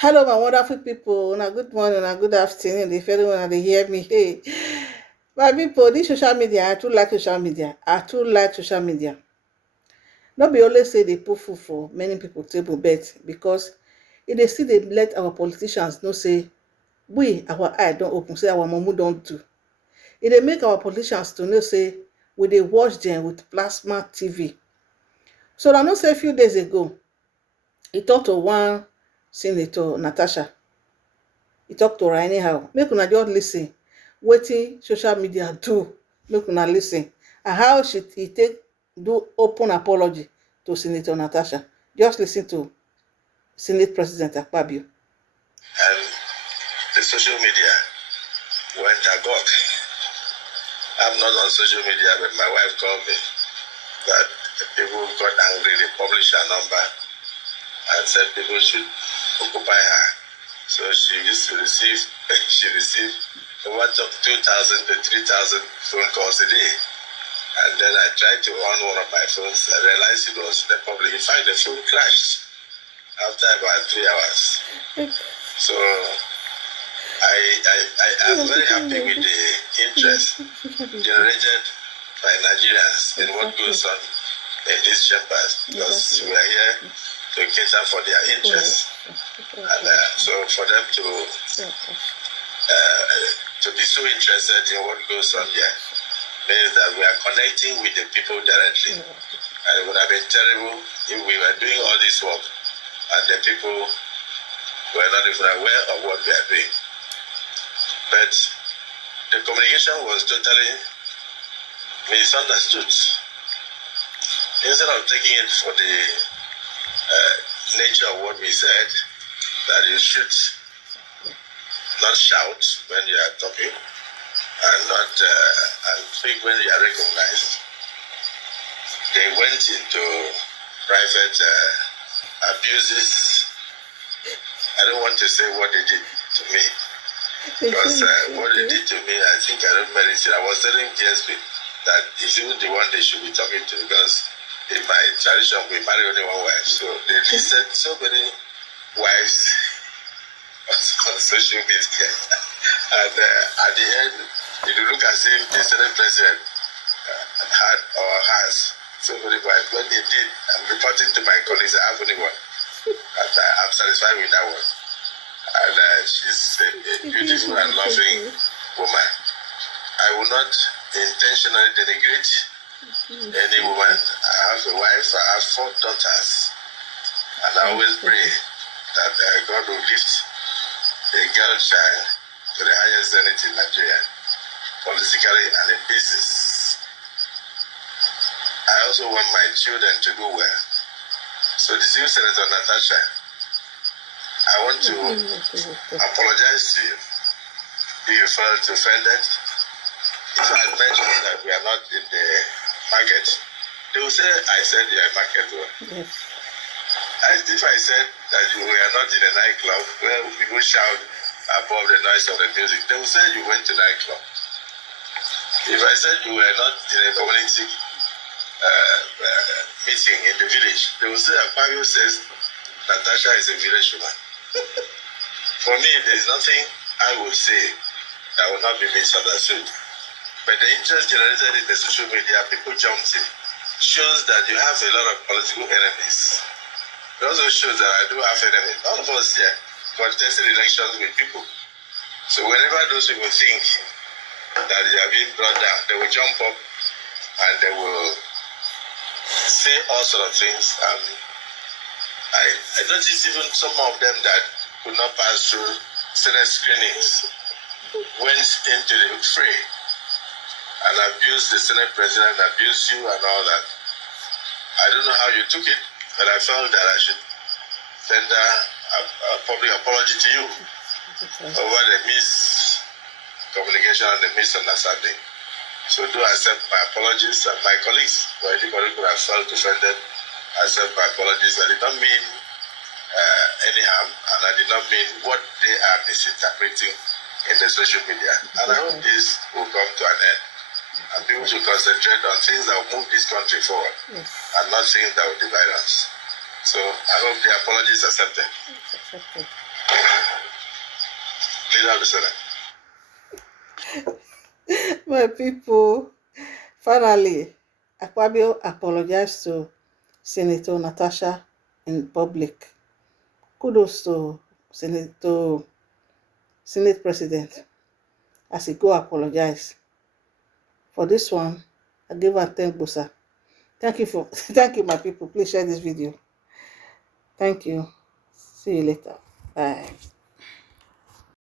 Hello, my wonderful people. Una good morning, una good afternoon. If anyone they hear me, hey, my people, this social media, I too like social media. I too like social media. Not be always say they put food for many people table bet because if they still they let our politicians know say we our eye don't open, say our mumu don't do. If they make our politicians to know say we they watch them with plasma TV. So I know say a few days ago, he talked to one senator Natasha. He talk to her anyhow. Make una just listen wetin social media do. Make una listen and how he take do open apology to Senator Natasha. Just listen to Senate President Akpabio. And the social media went agog. I'm not on social media, but my wife called me that people got angry. They published her number and said people should occupy her. So she used to receive, she received over 2,000 to 3,000 phone calls a day. And then I tried to on one of my phones. I realized it was the public. In fact, the phone crashed after about 3 hours. So I'm very happy with the interest generated by Nigerians in what goes on in these chambers, because we are here to cater for their interests. And so for them to be so interested in what goes on here means that we are connecting with the people directly. And it would have been terrible if we were doing all this work and the people were not even aware of what we are doing. But the communication was totally misunderstood. Instead of taking it for the nature of what we said, that you should not shout when you are talking and not and speak when you are recognized, they went into private abuses. I don't want to say what they did to me, because what they did to me, I think I don't merit it. I was telling DSP that he's even the one they should be talking to, because in my tradition we marry only one wife. So they listed so many wives on social media. And at the end, it will look as if the Senate president had or has so many wives. When they did, I'm reporting to my colleagues, I have only one. And I'm satisfied with that one. And she's a beautiful and loving woman. I will not intentionally denigrate any woman. I have a wife, I have 4 daughters, and I always pray that God will lift a girl child to the highest zenith in Nigeria, politically and in business. I also want my children to do well. So the new Senator Natasha, I want to apologize to you if you felt offended. If I mentioned that we are not in the market, they will say I said you are market one. Yes. As if I said that we are not in a nightclub where people shout above the noise of the music, they will say you went to nightclub. If I said you were not in a community meeting in the village, they will say Akpabio says Natasha is a village woman. For me, there is nothing I will say that will not be misunderstood. But the interest generated in the social media, people jumped in, shows that you have a lot of political enemies. It also shows that I do have enemies. All of us here contested elections with people. So whenever those people think that they are being brought down, they will jump up and they will say all sorts of things. And I noticed even some of them that could not pass through Senate screenings went into the fray and abused the Senate president, abused you and all that. I don't know how you took it, but I felt that I should tender a public apology to you over the miscommunication and the misunderstanding. So do accept my apologies, and my colleagues, for anybody who has felt offended, accept my apologies. I did not mean any harm, and I did not mean what they are misinterpreting in the social media. And I hope this will come to an end. And people should concentrate on things that will move this country forward, and not things that will divide us. So I hope the apology is accepted. My people, finally, Akpabio apologized to Senator Natasha in public. Kudos to Senate President as he go apologize. For this one, I give her 10 busa. Thank you, my people. Please share this video. Thank you. See you later. Bye.